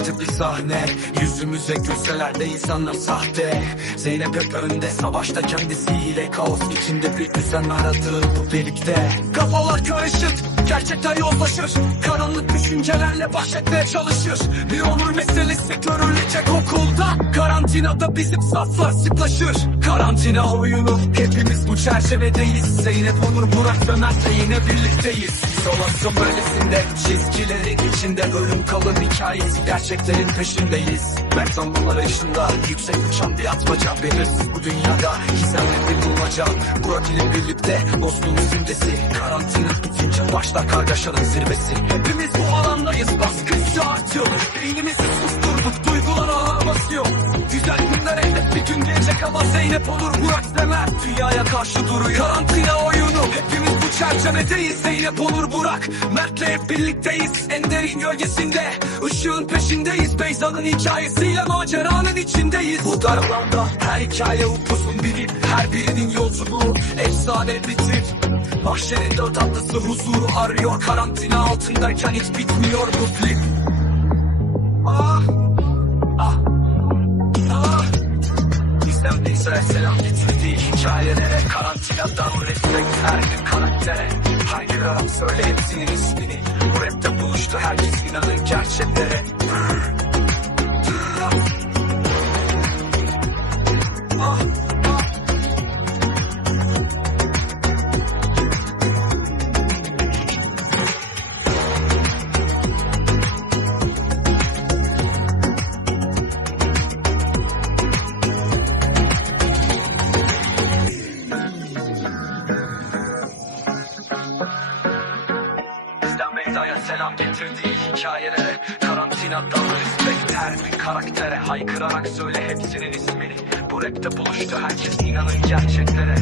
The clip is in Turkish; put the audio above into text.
artık bir sahne. Yüzümüze gülseler de insanlar sahte. Zeynep hep önde savaşta kendisiyle Kaos içinde bir düzen aradığı bu delikte. Kafalar karışık gerçekten yozlaşır Karanlık düşüncelerle baş etmeye çalışır. Bir onur meselesi görülecek okulda Karantinada bizim saflar sıklaşır. Karantina oyunu hepimiz bu çerçevedeyiz. Zeynep Onur Burak Ömer'le yine birlikteyiz. İzolasyon bölgesinde çizgilerin içinde Ölüm kalım hikayesi gerçeklerin peşindeyiz. Beklenmeler ışığında yüksek uçan bir atmaca Belirsiz bu dünyada gizemli bir bulmaca. Burak ile birlikte dostluğun simgesi Karantina bitince başlar kargaşanın zirvesi. Hepimiz bu alandayız. Baskı ise artıyor. Duygular basıyor Güzel günler elbet bir gün gelecek ama Zeynep olur Burak demez Dünyaya karşı duruyor. Karantina oyunu Hepimiz bu çerçevedeyiz. Zeynep olur Burak. Mert'le hep birlikteyiz. En derin gölgesinde Işığın peşindeyiz. Beyza'nın hikayesiyle maceranın içindeyiz. Bu dar alanda her hikaye upuzun bir Her birinin yolculuğu efsane bitir Mahşerin de tatlısı huzuru arıyor. Karantina altındayken hiç bitmiyor bu flip. Ah söyle hepsinin ismini Bu rapte buluştu herkes inanın gerçeklere Beyza'ya selam getirdiği hikayelere. Karantinadan respekt her bir karaktere. Haykırarak söyle hepsinin ismini. Bu rapte buluştu herkes inanın gerçeklere